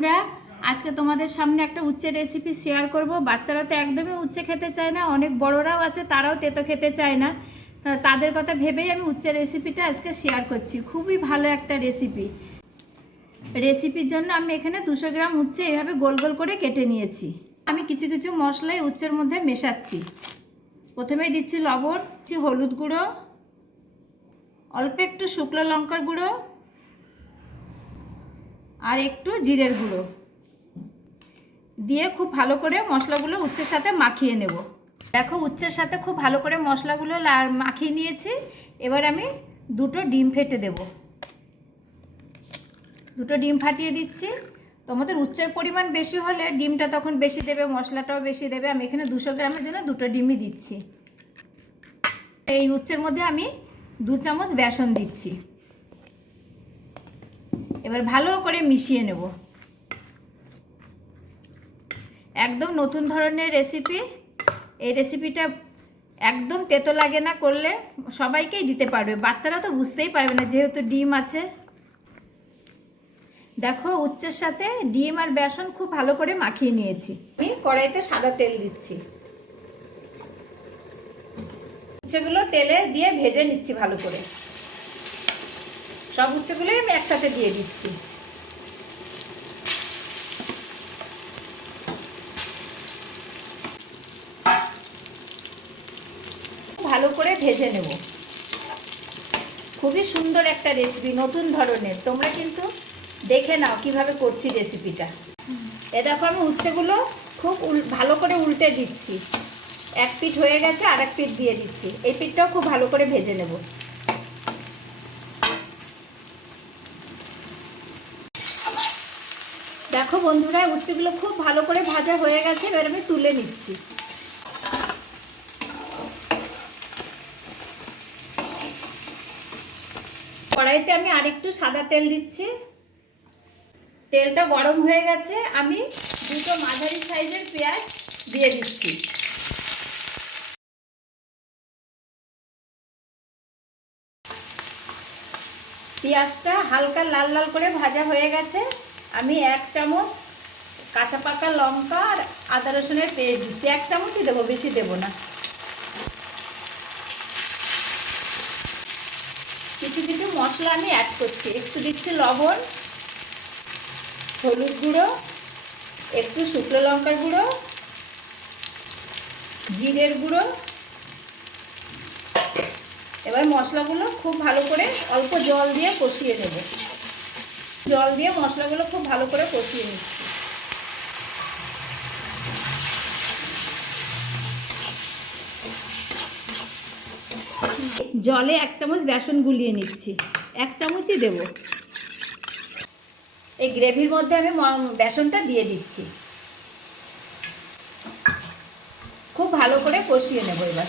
বন্ধুরা, আজকে তোমাদের সামনে একটা উচ্ছের রেসিপি শেয়ার করব। বাচ্চারা তো একদমই উচ্ছে খেতে চায় না, অনেক বড়রাও আছে তারাও তেতো খেতে চায় না। তাদের কথা ভেবেই আমি উচ্ছের রেসিপিটা আজকে শেয়ার করছি। খুবই ভালো একটা রেসিপির জন্য আমি এখানে 200 গ্রাম উচ্ছে এইভাবে গোল গোল করে কেটে নিয়েছি। আমি কিছু কিছু মশলাই উচ্ছের মধ্যে মেশাচ্ছি। প্রথমেই দিচ্ছি লবণ, দিচ্ছি হলুদ গুঁড়ো, অল্প একটু শুকনো লঙ্কার গুঁড়ো আর একটু জিরের গুঁড়ো দিয়ে খুব ভালো করে মশলাগুলো উচ্ছের সাথে মাখিয়ে নেব। দেখো, উচ্ছের সাথে খুব ভালো করে মশলাগুলো মাখিয়ে নিয়েছি। এবার আমি 2টো ডিম ফেটে দেব। 2টো ডিম ফাটিয়ে দিচ্ছি। তোমাদের উচ্ছের পরিমাণ বেশি হলে ডিমটা তখন বেশি দেবে, মশলাটাও বেশি দেবে। আমি এখানে 200 গ্রামের জন্য 2টো ডিমই দিচ্ছি। এই উচ্ছের মধ্যে আমি 2 চামচ বেসন দিচ্ছি। এবার ভালো করে মিশিয়ে নেব। একদম নতুন ধরনের রেসিপি। এই রেসিপিটা একদম তেতো লাগে না, করলে সবাইকেই দিতে পারবে। বাচ্চারা তো বুঝতেই পারবে না যেহেতু ডিম আছে। দেখো, উচ্ছের সাথে ডিম আর বেসন খুব ভালো করে মাখিয়ে নিয়েছি। আমি কড়াইতে সাদা তেল দিচ্ছি। উচ্ছেগুলো তেলে দিয়ে ভেজে নিচ্ছি ভালো করে। সব উচ্ছেগুলোই আমি একসাথে দিয়ে দিচ্ছি। ভালো করে ভেজে নেব। খুবই সুন্দর একটা রেসিপি, নতুন ধরনের। তোমরা কিন্তু দেখে নাও কিভাবে করছি রেসিপিটা। এ দেখো, আমি উচ্ছেগুলো খুব ভালো করে উল্টে দিচ্ছি। এক পিঠ হয়ে গেছে, আর এক পিঠ দিয়ে দিচ্ছি। এই পিঠটাও খুব ভালো করে ভেজে নেব। দেখো বন্ধুরা, উচ্ছেগুলো খুব ভালো করে ভাজা হয়ে গেছে। এবার আমি তুলে নিচ্ছি। কড়াইতে আমি আরেকটু সাদা তেল দিচ্ছি। তেলটা গরম হয়ে গেছে। আমি 2টো মাঝারি সাইজের পেঁয়াজ দিয়ে দিচ্ছি। পেঁয়াজটা হালকা লাল লাল করে ভাজা হয়ে গেছে। আমি 1 চামচ কাঁচা পাকা লঙ্কা আর আদা রসুনের পেস্ট দিচ্ছি। 1 চামচই দেবো, বেশি দেবো না। কিছু কিছু মশলা আমি অ্যাড করছি। একটু দিচ্ছি লবণ, হলুদ গুঁড়ো, একটু শুকনো লঙ্কার গুঁড়ো, জিরের গুঁড়ো। এবার মশলাগুলো খুব ভালো করে অল্প জল দিয়ে কষিয়ে নেব। জল দিয়ে মশলাগুলো খুব ভালো করে কষিয়ে নিচ্ছি। জলে 1 চামচ বেসন গুলিয়ে নিচ্ছি। 1 চামচই দেব। এই গ্রেভির মধ্যে আমি বেসনটা দিয়ে দিচ্ছি। খুব ভালো করে কষিয়ে নেব। এবার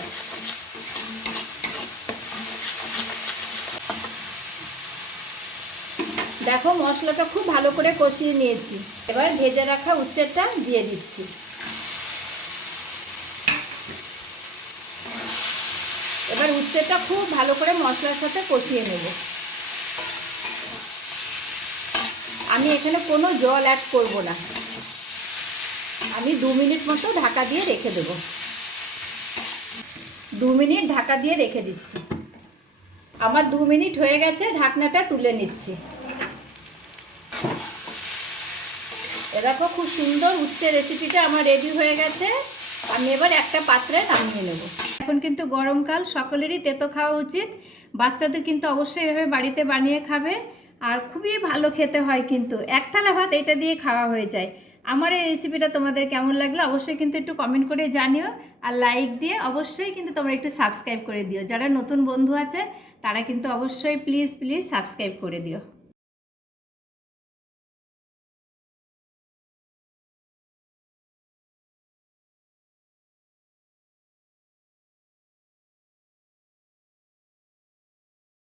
দেখো, মশলাটা খুব ভালো করে কষিয়ে নিয়েছি। এবার ভেজে রাখা উচ্ছেটা দিয়ে দিচ্ছি। এবার উচ্ছেটা খুব ভালো করে মশলার সাথে কষিয়ে নেব। আমি এখানে কোনো জল অ্যাড করব না। আমি 2 মিনিট মতো ঢাকা দিয়ে রেখে দেব। 2 মিনিট ঢাকা দিয়ে রেখে দিচ্ছি। আমার 2 মিনিট হয়ে গেছে। ঢাকনাটা তুলে নিচ্ছি। এরকম খুব সুন্দর উচ্ছে রেসিপিটা আমার রেডি হয়ে গেছে। আমি এবার একটা পাত্রে নামিয়ে নেব। এখন কিন্তু গরমকাল, সকলেরই তেতো খাওয়া উচিত। বাচ্চাদের কিন্তু অবশ্যই এভাবে বাড়িতে বানিয়ে খাবে। আর খুবই ভালো খেতে হয়। কিন্তু 1 থালা ভাত এটা দিয়ে খাওয়া হয়ে যায়। আমার এই রেসিপিটা তোমাদের কেমন লাগলো অবশ্যই কিন্তু একটু কমেন্ট করে জানিও। আর লাইক দিয়ে অবশ্যই কিন্তু তোমরা একটু সাবস্ক্রাইব করে দিও। যারা নতুন বন্ধু আছে তারা কিন্তু অবশ্যই প্লিজ প্লিজ সাবস্ক্রাইব করে দিও।